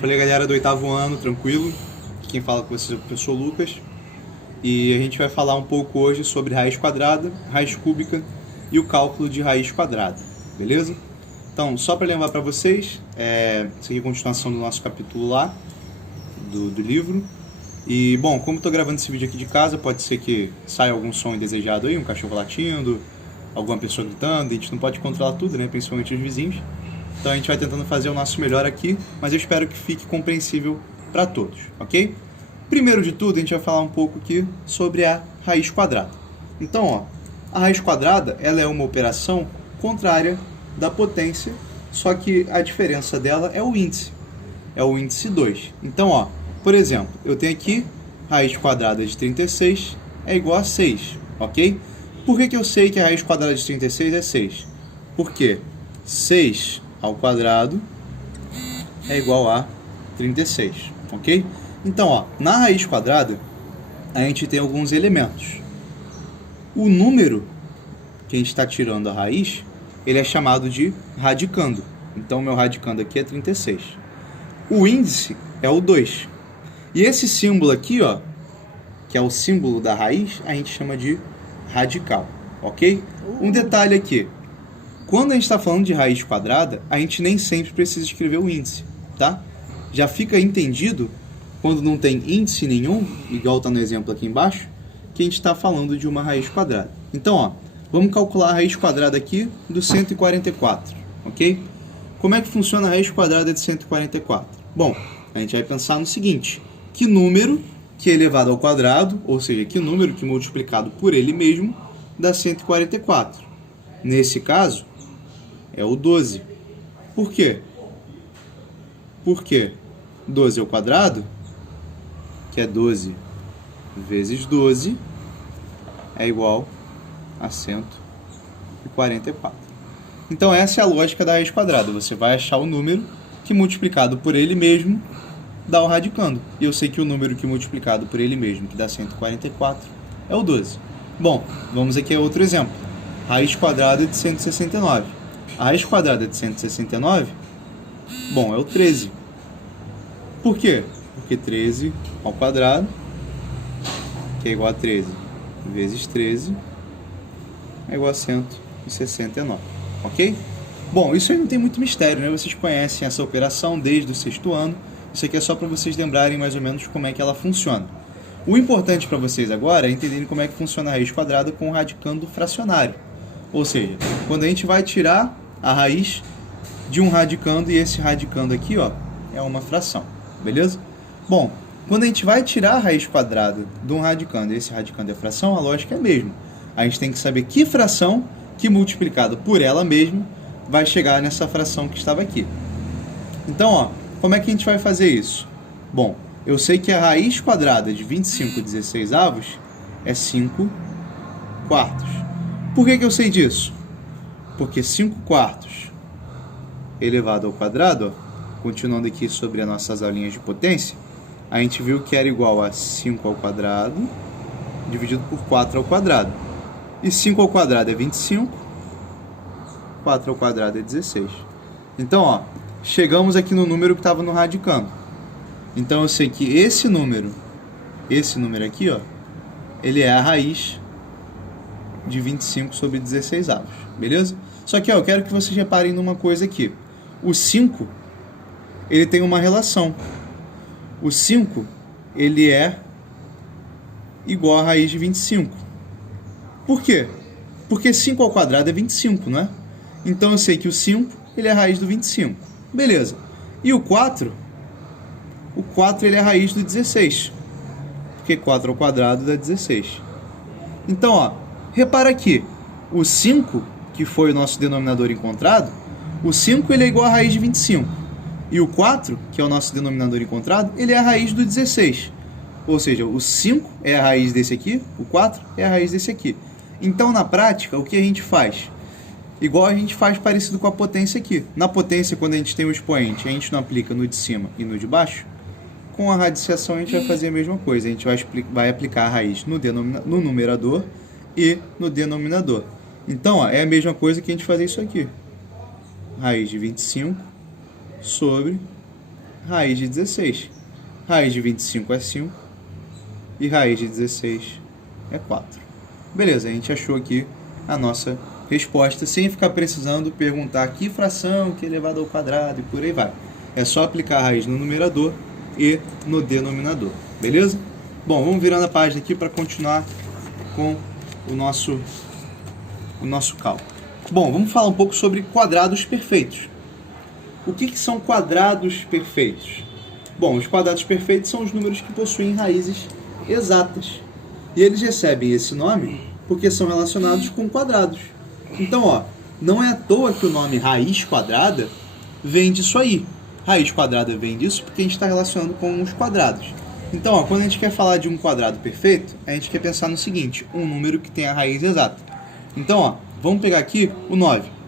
Falei, galera do oitavo ano, tranquilo? Quem fala com vocês é o professor Lucas. E a gente vai falar um pouco hoje sobre raiz quadrada, raiz cúbica e o cálculo de raiz quadrada, beleza? Então, só para lembrar para vocês, isso aqui é a continuação do nosso capítulo lá, do livro. E, bom, como estou gravando esse vídeo aqui de casa, pode ser que saia algum som indesejado aí, um cachorro latindo, alguma pessoa gritando, a gente não pode controlar tudo, né? Principalmente os vizinhos. Então a gente vai tentando fazer o nosso melhor aqui, mas eu espero que fique compreensível para todos, ok? Primeiro de tudo, a gente vai falar um pouco aqui sobre a raiz quadrada. Então, ó, a raiz quadrada ela é uma operação contrária da potência, só que a diferença dela é o índice 2. Então, ó, por exemplo, eu tenho aqui raiz quadrada de 36 é igual a 6, ok? Por que eu sei que a raiz quadrada de 36 é 6? Porque 6 ao quadrado é igual a 36, ok? Então, ó, na raiz quadrada, a gente tem alguns elementos. O número que a gente está tirando a raiz, ele é chamado de radicando. Então, meu radicando aqui é 36. O índice é o 2. E esse símbolo aqui, ó, que é o símbolo da raiz, a gente chama de radical, ok? Um detalhe aqui. Quando a gente está falando de raiz quadrada, a gente nem sempre precisa escrever o índice, tá? Já fica entendido, quando não tem índice nenhum, igual está no exemplo aqui embaixo, que a gente está falando de uma raiz quadrada. Então, ó, vamos calcular a raiz quadrada aqui do 144, ok? Como é que funciona a raiz quadrada de 144? Bom, a gente vai pensar no seguinte, que número que é elevado ao quadrado, ou seja, que número que multiplicado por ele mesmo, dá 144. Nesse caso, é o 12. Por quê? Porque 12 ao quadrado, que é 12 vezes 12, é igual a 144. Então essa é a lógica da raiz quadrada. Você vai achar o número que multiplicado por ele mesmo dá o radicando. E eu sei que o número que multiplicado por ele mesmo, que dá 144, é o 12. Bom, vamos aqui a outro exemplo. Raiz quadrada de 169. A raiz quadrada de 169, bom, é o 13. Por quê? Porque 13 ao quadrado, que é igual a 13 vezes 13, é igual a 169, ok? Bom, isso aí não tem muito mistério, né? Vocês conhecem essa operação desde o sexto ano. Isso aqui é só para vocês lembrarem mais ou menos como é que ela funciona. O importante para vocês agora é entenderem como é que funciona a raiz quadrada com o radicando fracionário. Ou seja, quando a gente vai tirar a raiz de um radicando, e esse radicando aqui, ó, é uma fração, beleza? Bom, quando a gente vai tirar a raiz quadrada de um radicando, e esse radicando é fração, a lógica é a mesma. A gente tem que saber que fração que multiplicado por ela mesma vai chegar nessa fração que estava aqui. Então, ó, como é que a gente vai fazer isso? Bom, eu sei que a raiz quadrada de 25/16 é 5 quartos. Por que eu sei disso? Porque 5 quartos elevado ao quadrado, ó, continuando aqui sobre as nossas aulinhas de potência, a gente viu que era igual a 5 ao quadrado dividido por 4 ao quadrado. E 5 ao quadrado é 25, 4 ao quadrado é 16. Então, ó, chegamos aqui no número que estava no radicando. Então eu sei que esse número aqui, ó, ele é a raiz de 25 sobre 16 avos, beleza? Só que, ó, eu quero que vocês reparem numa coisa aqui. O 5, ele tem uma relação. O 5, ele é igual a raiz de 25. Por quê? Porque 5 ao quadrado é 25, não é? Então eu sei que o 5, ele é a raiz do 25. Beleza. E o 4? O 4, ele é a raiz do 16. Porque 4 ao quadrado dá 16. Então, ó, repara aqui. O 5, que foi o nosso denominador encontrado, o 5, ele é igual a raiz de 25. E o 4, que é o nosso denominador encontrado, ele é a raiz do 16. Ou seja, o 5 é a raiz desse aqui, o 4 é a raiz desse aqui. Então, na prática, o que a gente faz? Igual a gente faz parecido com a potência aqui. Na potência, quando a gente tem o expoente, a gente não aplica no de cima e no de baixo. Com a radiciação, a gente vai fazer a mesma coisa. A gente vai aplicar a raiz no numerador e no denominador. Então, ó, é a mesma coisa que a gente fazer isso aqui. Raiz de 25 sobre raiz de 16. Raiz de 25 é 5 e raiz de 16 é 4. Beleza, a gente achou aqui a nossa resposta, sem ficar precisando perguntar que fração, que elevado ao quadrado e por aí vai. É só aplicar a raiz no numerador e no denominador, beleza? Bom, vamos virando a página aqui para continuar com o nosso cálculo. Bom, vamos falar um pouco sobre quadrados perfeitos. O que são quadrados perfeitos? Bom, os quadrados perfeitos são os números que possuem raízes exatas. E eles recebem esse nome porque são relacionados com quadrados. Então, ó, não é à toa que o nome raiz quadrada vem disso aí. Raiz quadrada vem disso porque a gente está relacionando com os quadrados. Então, ó, quando a gente quer falar de um quadrado perfeito, a gente quer pensar no seguinte, um número que tem a raiz exata. Então, ó, vamos pegar aqui o 9.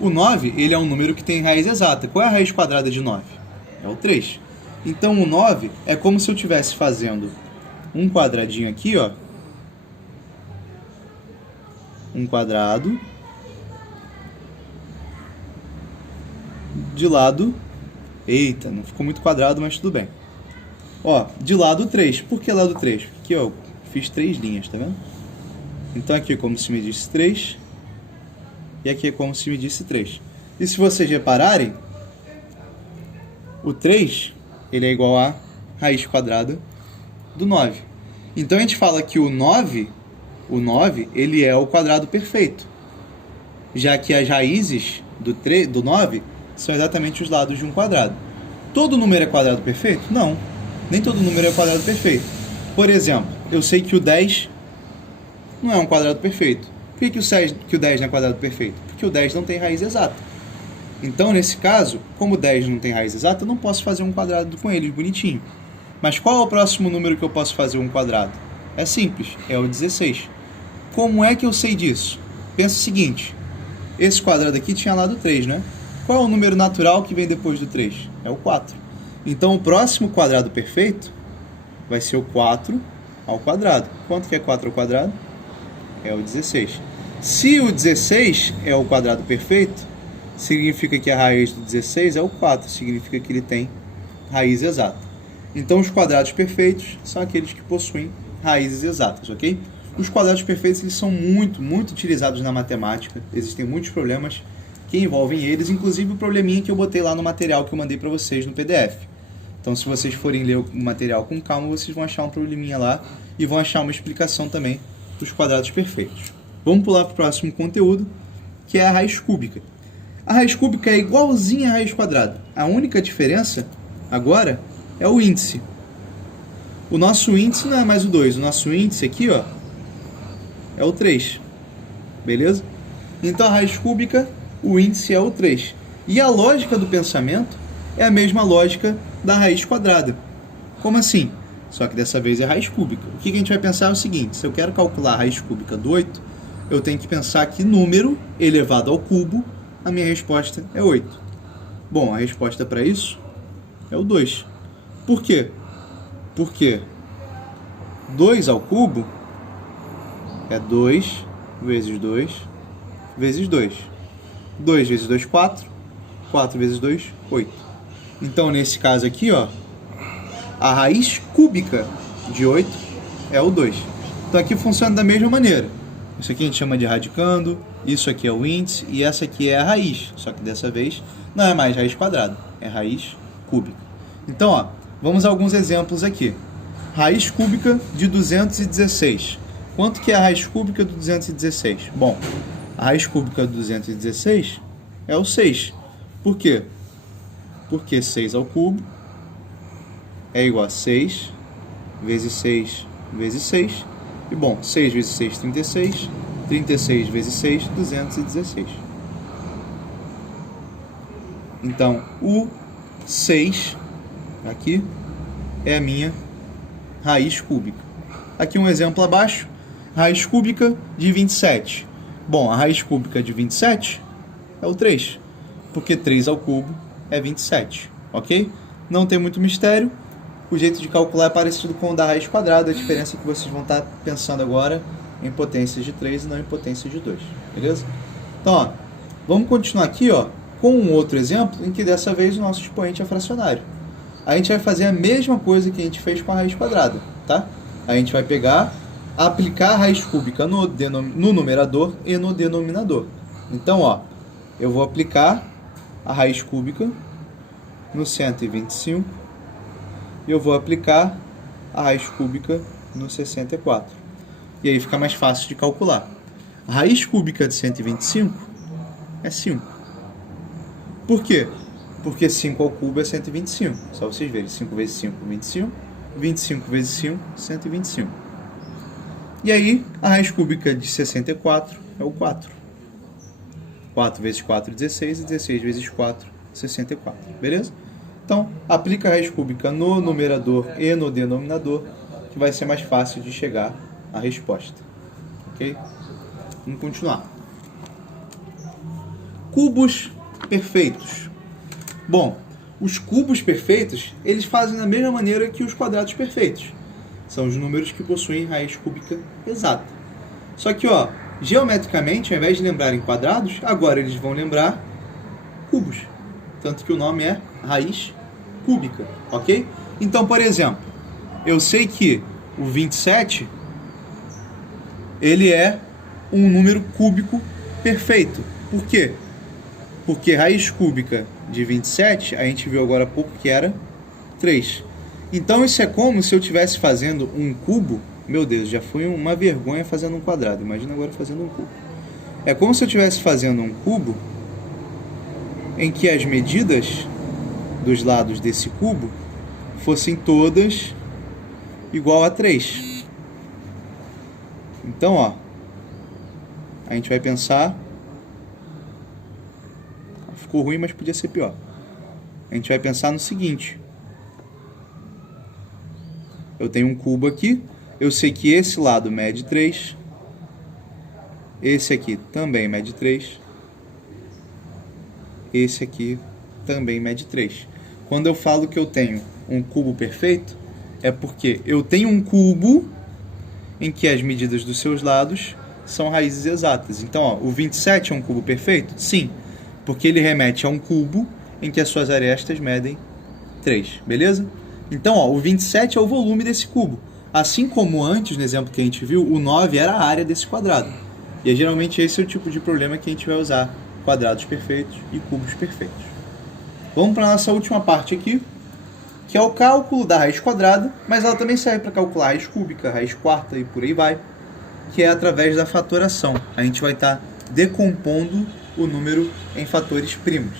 O 9, ele é um número que tem raiz exata. Qual é a raiz quadrada de 9? É o 3. Então, o 9 é como se eu estivesse fazendo um quadradinho aqui, ó. Um quadrado de lado... Eita, não ficou muito quadrado, mas tudo bem. Ó, de lado 3. Por que lado 3? Porque aqui, ó, eu fiz 3 linhas, tá vendo? Então aqui é como se medisse 3. E aqui é como se medisse 3. E se vocês repararem, o 3, ele é igual a raiz quadrada do 9. Então a gente fala que o 9, ele é o quadrado perfeito. Já que as raízes do 9 são exatamente os lados de um quadrado. Todo número é quadrado perfeito? Não. Nem todo número é quadrado perfeito. Por exemplo, eu sei que o 10 não é um quadrado perfeito. Por que o 10 não é quadrado perfeito? Porque o 10 não tem raiz exata. Então, nesse caso, como o 10 não tem raiz exata, eu não posso fazer um quadrado com eles bonitinho. Mas qual é o próximo número que eu posso fazer um quadrado? É simples, é o 16. Como é que eu sei disso? Pensa o seguinte, esse quadrado aqui tinha lado 3, né? Qual é o número natural que vem depois do 3? É o 4. Então, o próximo quadrado perfeito vai ser o 4 ao quadrado. Quanto que é 4 ao quadrado? É o 16. Se o 16 é o quadrado perfeito, significa que a raiz do 16 é o 4. Significa que ele tem raiz exata. Então, os quadrados perfeitos são aqueles que possuem raízes exatas, ok? Os quadrados perfeitos eles são muito utilizados na matemática. Existem muitos problemas que envolvem eles, inclusive o probleminha que eu botei lá no material que eu mandei para vocês no PDF. Então, se vocês forem ler o material com calma, vocês vão achar um probleminha lá e vão achar uma explicação também dos quadrados perfeitos. Vamos pular para o próximo conteúdo, que é a raiz cúbica. A raiz cúbica é igualzinha à raiz quadrada. A única diferença, agora, é o índice. O nosso índice não é mais o 2. O nosso índice aqui, ó, é o 3. Beleza? Então, a raiz cúbica, o índice é o 3. E a lógica do pensamento é a mesma lógica da raiz quadrada. Como assim? Só que dessa vez é raiz cúbica. O que a gente vai pensar é o seguinte, se eu quero calcular a raiz cúbica do 8, eu tenho que pensar que número elevado ao cubo, a minha resposta é 8. Bom, a resposta para isso é o 2. Por quê? Porque 2 ao cubo é 2 vezes 2 vezes 2. 2 vezes 2, 4. 4 vezes 2, 8. Então, nesse caso aqui, ó, a raiz cúbica de 8 é o 2. Então, aqui funciona da mesma maneira. Isso aqui a gente chama de radicando, isso aqui é o índice e essa aqui é a raiz. Só que dessa vez não é mais raiz quadrada, é raiz cúbica. Então, ó, vamos a alguns exemplos aqui. Raiz cúbica de 216. Quanto que é a raiz cúbica do 216? Bom, a raiz cúbica do 216 é o 6. Por quê? Porque 6 ao cubo é igual a 6 vezes 6 vezes 6. E bom, 6 vezes 6, 36. 36 vezes 6, 216. Então, o 6 aqui é a minha raiz cúbica. Aqui um exemplo abaixo. Raiz cúbica de 27. Bom, a raiz cúbica de 27 é o 3. Porque 3 ao cubo é 27. Ok? Não tem muito mistério. O jeito de calcular é parecido com o da raiz quadrada. A diferença é que vocês vão estar pensando agora em potências de 3 e não em potências de 2. Beleza? Então, ó, vamos continuar aqui, ó, com um outro exemplo, em que dessa vez o nosso expoente é fracionário. A gente vai fazer a mesma coisa que a gente fez com a raiz quadrada, tá? A gente vai pegar, aplicar a raiz cúbica no numerador e no denominador. Então, ó, eu vou aplicar a raiz cúbica no 125 e eu vou aplicar a raiz cúbica no 64. E aí fica mais fácil de calcular. A raiz cúbica de 125 é 5. Por quê? Porque 5 ao cubo é 125. Só vocês verem. 5 vezes 5, 25. 25 vezes 5, 125. E aí, a raiz cúbica de 64 é o 4. 4 vezes 4, 16. E 16 vezes 4, 64. Beleza? Então, aplica a raiz cúbica no numerador e no denominador, que vai ser mais fácil de chegar à resposta. Ok? Vamos continuar. Cubos perfeitos. Bom, os cubos perfeitos, eles fazem da mesma maneira que os quadrados perfeitos. São os números que possuem raiz cúbica exata. Só que, ó, geometricamente, ao invés de lembrarem quadrados, agora eles vão lembrar cubos. Tanto que o nome é raiz cúbica, ok? Então, por exemplo, eu sei que o 27, ele é um número cúbico perfeito. Por quê? Porque raiz cúbica de 27, a gente viu agora há pouco que era 3. Então isso é como se eu estivesse fazendo um cubo. Meu Deus, já foi uma vergonha fazendo um quadrado. Imagina agora fazendo um cubo. É como se eu estivesse fazendo um cubo em que as medidas dos lados desse cubo fossem todas igual a 3. Então, ó, a gente vai pensar... Ficou ruim, mas podia ser pior. A gente vai pensar no seguinte. Eu tenho um cubo aqui. Eu sei que esse lado mede 3. Esse aqui também mede 3. Esse aqui também mede 3. Quando eu falo que eu tenho um cubo perfeito, é porque eu tenho um cubo em que as medidas dos seus lados são raízes exatas. Então, ó, o 27 é um cubo perfeito? Sim, porque ele remete a um cubo em que as suas arestas medem 3, beleza? Então, ó, o 27 é o volume desse cubo. Assim como antes, no exemplo que a gente viu, o 9 era a área desse quadrado. E geralmente esse é o tipo de problema que a gente vai usar quadrados perfeitos e cubos perfeitos. Vamos para a nossa última parte aqui, que é o cálculo da raiz quadrada, mas ela também serve para calcular a raiz cúbica, a raiz quarta e por aí vai, que é através da fatoração. A gente vai estar decompondo o número em fatores primos.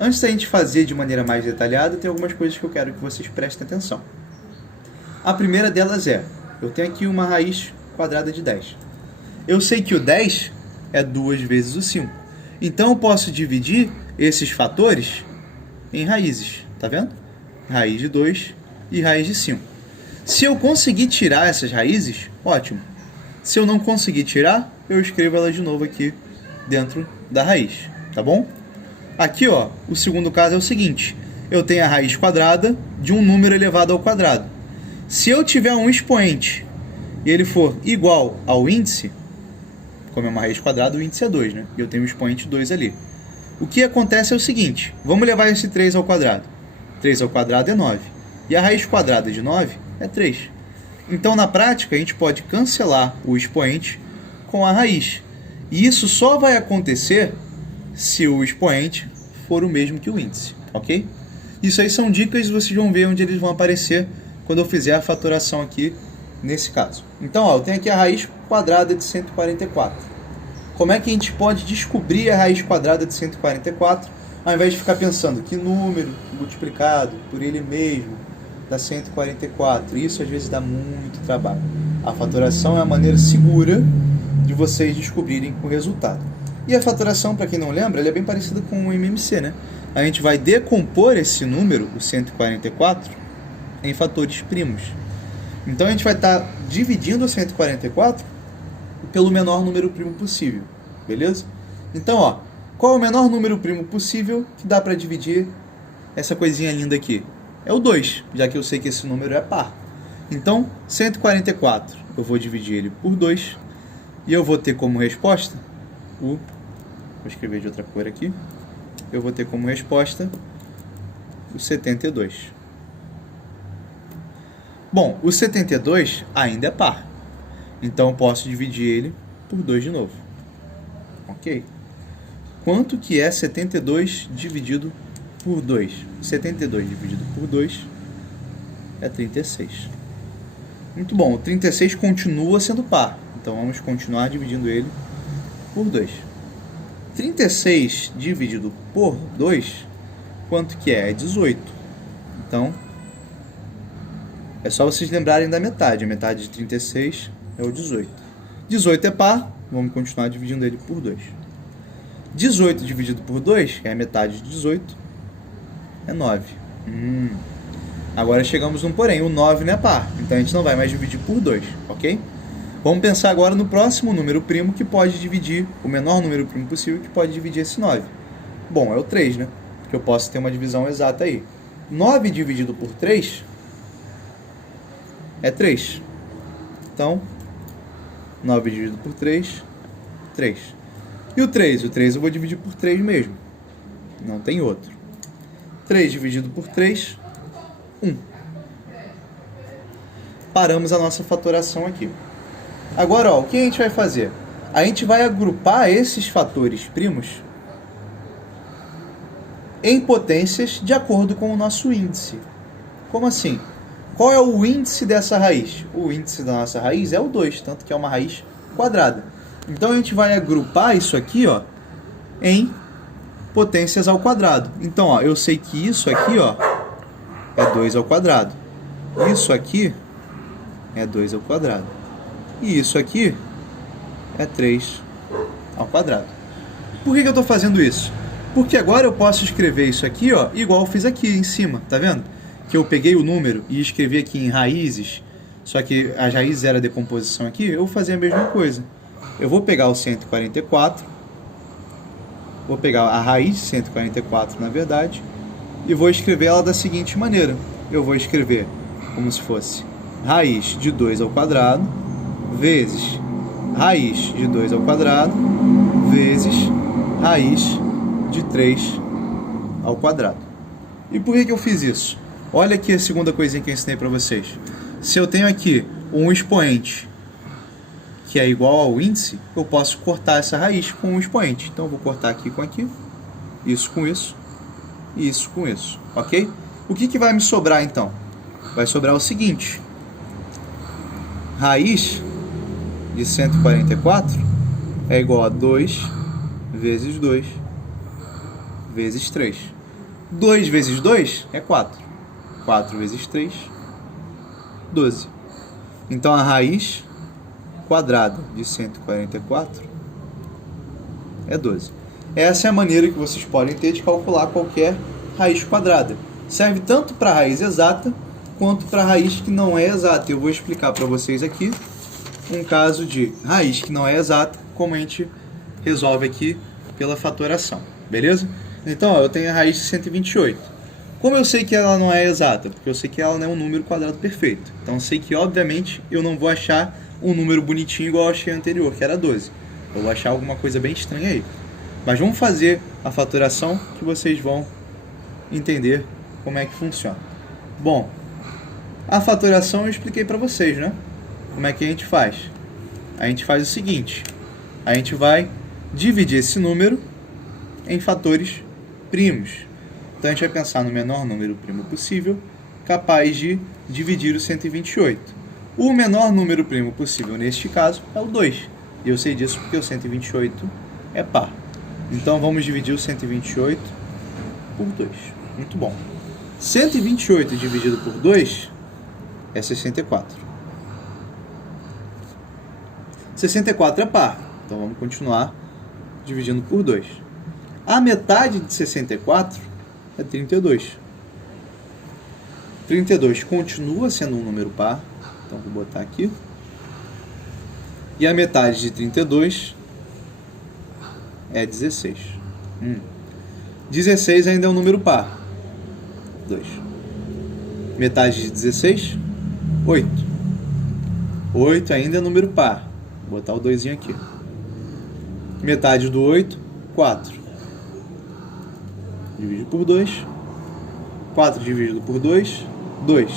Antes da gente fazer de maneira mais detalhada, tem algumas coisas que eu quero que vocês prestem atenção. A primeira delas é, eu tenho aqui uma raiz quadrada de 10. Eu sei que o 10 é 2 vezes o 5. Então eu posso dividir esses fatores em raízes, tá vendo? Raiz de 2 e raiz de 5. Se eu conseguir tirar essas raízes, ótimo. Se eu não conseguir tirar, eu escrevo elas de novo aqui dentro da raiz, tá bom? Aqui, ó, o segundo caso é o seguinte. Eu tenho a raiz quadrada de um número elevado ao quadrado. Se eu tiver um expoente e ele for igual ao índice, como é uma raiz quadrada, o índice é 2, né? E eu tenho um expoente 2 ali. O que acontece é o seguinte, vamos levar esse 3 ao quadrado. 3 ao quadrado é 9. E a raiz quadrada de 9 é 3. Então, na prática, a gente pode cancelar o expoente com a raiz. E isso só vai acontecer se o expoente for o mesmo que o índice, ok? Isso aí são dicas e vocês vão ver onde eles vão aparecer quando eu fizer a fatoração aqui nesse caso. Então, ó, eu tenho aqui a raiz quadrada de 144. Como é que a gente pode descobrir a raiz quadrada de 144, ao invés de ficar pensando que número multiplicado por ele mesmo dá 144? Isso às vezes dá muito trabalho. A fatoração é a maneira segura de vocês descobrirem o resultado. E a fatoração, para quem não lembra, ela é bem parecida com o MMC, né? A gente vai decompor esse número, o 144, em fatores primos. Então a gente vai estar dividindo o 144 pelo menor número primo possível, beleza? Então, ó, qual é o menor número primo possível que dá para dividir essa coisinha linda aqui? É o 2, já que eu sei que esse número é par. Então, 144, eu vou dividir ele por 2 e eu vou ter como resposta o... Vou escrever de outra cor aqui. eu vou ter como resposta o 72. Bom, o 72 ainda é par. Então eu posso dividir ele por 2 de novo. Ok? Quanto que é 72 dividido por 2? 72 dividido por 2 é 36. Muito bom, o 36 continua sendo par. Então vamos continuar dividindo ele por 2. 36 dividido por 2, quanto que é? É 18. Então, é só vocês lembrarem da metade. A metade de 36 é o 18. 18 é par, vamos continuar dividindo ele por 2. 18 dividido por 2, que é a metade de 18, é 9. Agora chegamos num porém, o 9 não é par, então a gente não vai mais dividir por 2, ok? Vamos pensar agora no próximo número primo que pode dividir, o menor número primo possível que pode dividir esse 9. Bom, é o 3, né? Porque eu posso ter uma divisão exata aí. 9 dividido por 3 é 3. Então, 9 dividido por 3, 3. E o 3? O 3 eu vou dividir por 3 mesmo. Não tem outro. 3 dividido por 3, 1. Paramos a nossa fatoração aqui. Agora, ó, o que a gente vai fazer? A gente vai agrupar esses fatores primos em potências de acordo com o nosso índice. Como assim? Qual é o índice dessa raiz? O índice da nossa raiz é o 2, tanto que é uma raiz quadrada. Então a gente vai agrupar isso aqui, ó, em potências ao quadrado. Então, ó, eu sei que isso aqui, ó, é 2 ao quadrado. Isso aqui é 2 ao quadrado. E isso aqui é 3 ao quadrado. Por que eu estou fazendo isso? Porque agora eu posso escrever isso aqui, ó, igual eu fiz aqui em cima, tá vendo? Que eu peguei o número e escrevi aqui em raízes, só que as raízes era a decomposição aqui, eu vou fazer a mesma coisa. Eu vou pegar o 144, vou pegar a raiz de 144, na verdade, e vou escrever ela da seguinte maneira. Eu vou escrever como se fosse raiz de 2 ao quadrado, vezes raiz de 2 ao quadrado, vezes raiz de 3 ao quadrado. E por que eu fiz isso? Olha aqui a segunda coisinha que eu ensinei para vocês. Se eu tenho aqui um expoente que é igual ao índice, eu posso cortar essa raiz com um expoente. Então eu vou cortar aqui com aqui, isso com isso, e isso com isso, ok? O que vai me sobrar então? Vai sobrar o seguinte: raiz de 144 é igual a 2 vezes 2 vezes 3. 2 vezes 2 é 4. 4 vezes 3, 12. Então a raiz quadrada de 144 é 12. Essa é a maneira que vocês podem ter de calcular qualquer raiz quadrada. Serve tanto para a raiz exata quanto para a raiz que não é exata. Eu vou explicar para vocês aqui um caso de raiz que não é exata, como a gente resolve aqui pela fatoração, beleza? Então, ó, eu tenho a raiz de 128. Como eu sei que ela não é exata? Porque eu sei que ela não é um número quadrado perfeito. Então eu sei que, obviamente, eu não vou achar um número bonitinho igual eu achei anterior, que era 12. Eu vou achar alguma coisa bem estranha aí. Mas vamos fazer a fatoração que vocês vão entender como é que funciona. Bom, a fatoração eu expliquei para vocês, né? Como é que a gente faz? A gente faz o seguinte: a gente vai dividir esse número em fatores primos. Então a gente vai pensar no menor número primo possível, capaz de dividir o 128. O menor número primo possível neste caso é o 2. E eu sei disso porque o 128 é par. Então vamos dividir o 128 por 2. Muito bom. 128 dividido por 2 é 64. 64 é par. Então vamos continuar dividindo por 2. A metade de 64 é 32. 32 continua sendo um número par. Então vou botar aqui. E a metade de 32 é 16. 16 ainda é um número par. 2. Metade de 16, 8. 8 ainda é número par. Vou botar o 2 aqui. Metade do 8, 4. dividido por 2. 4 dividido por 2, 2.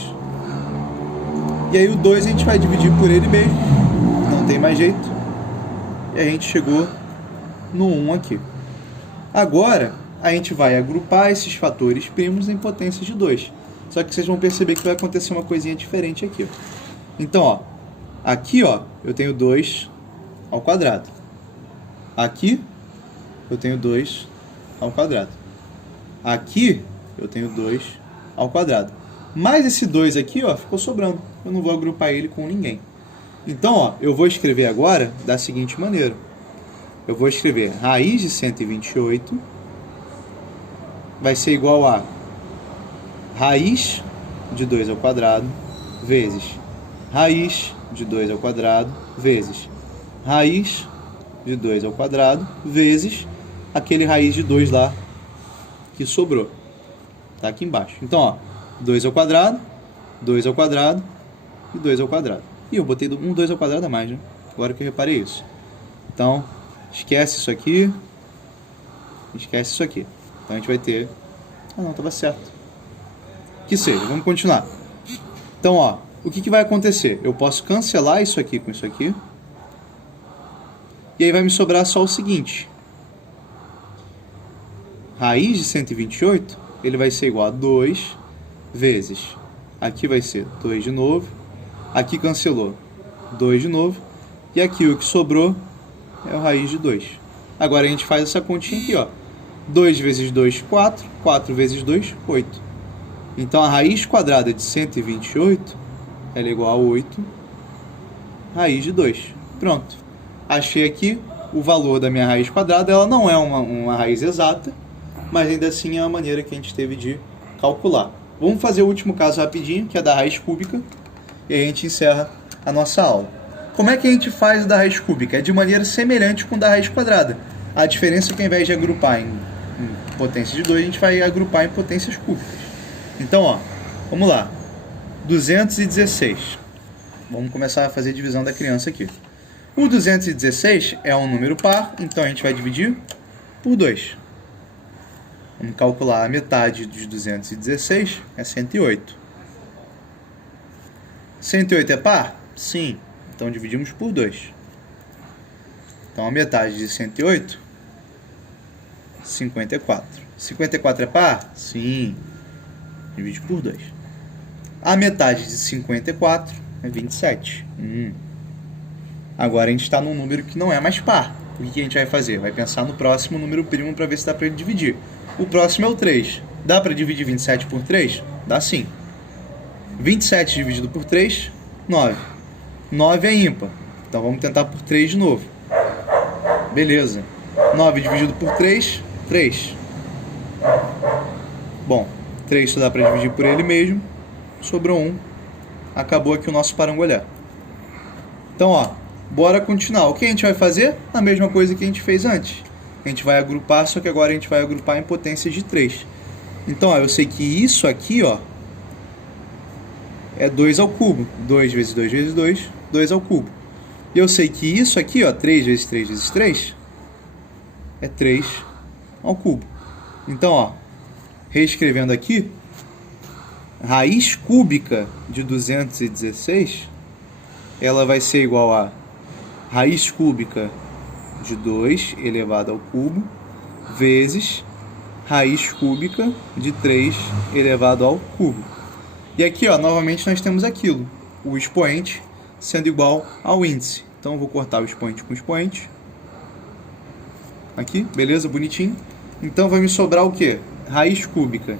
E aí o 2 a gente vai dividir por ele mesmo, não tem mais jeito. E a gente chegou no 1 aqui. Agora, a gente vai agrupar esses fatores primos em potências de 2. Só que vocês vão perceber que vai acontecer uma coisinha diferente aqui. Ó. Então, ó, aqui ó, eu tenho 2 ao quadrado. Aqui eu tenho 2 ao quadrado. Aqui eu tenho 2 ao quadrado. Mas esse 2 aqui ó, ficou sobrando. Eu não vou agrupar ele com ninguém. Então, ó, eu vou escrever agora da seguinte maneira. Eu vou escrever raiz de 128 vai ser igual a raiz de 2 ao quadrado vezes raiz de 2 ao quadrado vezes raiz de 2 ao quadrado vezes aquele raiz de 2 lá que sobrou. Tá aqui embaixo. Então, ó, 2 ao quadrado, 2 ao quadrado e 2 ao quadrado. E eu botei um 2 ao quadrado a mais, né? Agora que eu reparei isso. Então, esquece isso aqui. Esquece isso aqui. Então a gente vai ter... Ah, não, estava certo. Que seja, vamos continuar. Então, ó, o que vai acontecer? Eu posso cancelar isso aqui com isso aqui. E aí vai me sobrar só o seguinte. Raiz de 128, ele vai ser igual a 2 vezes. Aqui vai ser 2 de novo. Aqui cancelou 2 de novo. E aqui o que sobrou é o raiz de 2. Agora a gente faz essa continha aqui, ó. 2 vezes 2, 4. 4 vezes 2, 8. Então a raiz quadrada de 128 ela é igual a 8 raiz de 2. Pronto. Achei aqui o valor da minha raiz quadrada. Ela não é uma raiz exata, mas ainda assim é uma maneira que a gente teve de calcular. Vamos fazer o último caso rapidinho, que é da raiz cúbica, e a gente encerra a nossa aula. Como é que a gente faz da raiz cúbica? É de maneira semelhante com da raiz quadrada. A diferença é que ao invés de agrupar em potência de 2, a gente vai agrupar em potências cúbicas. Então, ó, vamos lá. 216. Vamos começar a fazer a divisão da criança aqui. O 216 é um número par, então a gente vai dividir por 2. Vamos calcular a metade de 216, é 108. 108 é par? Sim. Então dividimos por 2. Então a metade de 108, 54. 54 é par? Sim. Divide por 2. A metade de 54 é 27. Agora a gente está num número que não é mais par. O que a gente vai fazer? Vai pensar no próximo número primo para ver se dá para ele dividir. O próximo é o 3. Dá para dividir 27 por 3? Dá sim. 27 dividido por 3, 9. 9 é ímpar. Então vamos tentar por 3 de novo. Beleza. 9 dividido por 3, 3. Bom, 3 só dá para dividir por ele mesmo. Sobrou 1. Acabou aqui o nosso parangolé. Então, ó, bora continuar. O que a gente vai fazer? A mesma coisa que a gente fez antes. A gente vai agrupar, só que agora a gente vai agrupar em potências de 3. Então, ó, eu sei que isso aqui, ó, é 2 ao cubo. 2 vezes 2 vezes 2, 2 ao cubo. E eu sei que isso aqui, ó, 3 vezes 3 vezes 3, é 3 ao cubo. Então, ó, reescrevendo aqui, raiz cúbica de 216, ela vai ser igual a raiz cúbica de 2 elevado ao cubo, vezes raiz cúbica de 3 elevado ao cubo. E aqui, ó, novamente nós temos aquilo, o expoente sendo igual ao índice. Então eu vou cortar o expoente com o expoente. Aqui, beleza? Bonitinho. Então vai me sobrar o quê? Raiz cúbica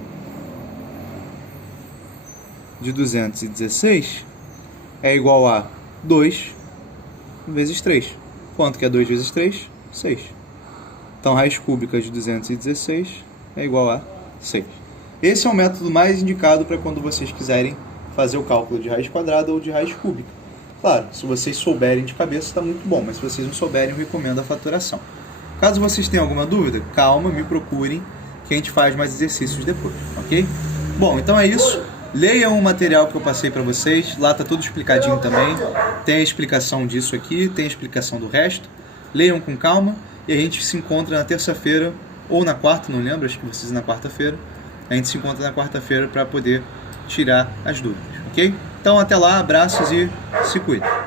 de 216 é igual a 2 vezes 3. Quanto que é 2 vezes 3? 6. Então, raiz cúbica de 216 é igual a 6. Esse é o método mais indicado para quando vocês quiserem fazer o cálculo de raiz quadrada ou de raiz cúbica. Claro, se vocês souberem de cabeça está muito bom, mas se vocês não souberem, eu recomendo a fatoração. Caso vocês tenham alguma dúvida, calma, me procurem, que a gente faz mais exercícios depois, ok? Bom, então é isso. Leiam o material que eu passei para vocês, lá está tudo explicadinho também. Tem a explicação disso aqui, tem a explicação do resto. Leiam com calma e a gente se encontra na terça-feira ou na quarta, não lembro, acho que vocês na quarta-feira. A gente se encontra na quarta-feira para poder tirar as dúvidas, ok? Então até lá, abraços e se cuida.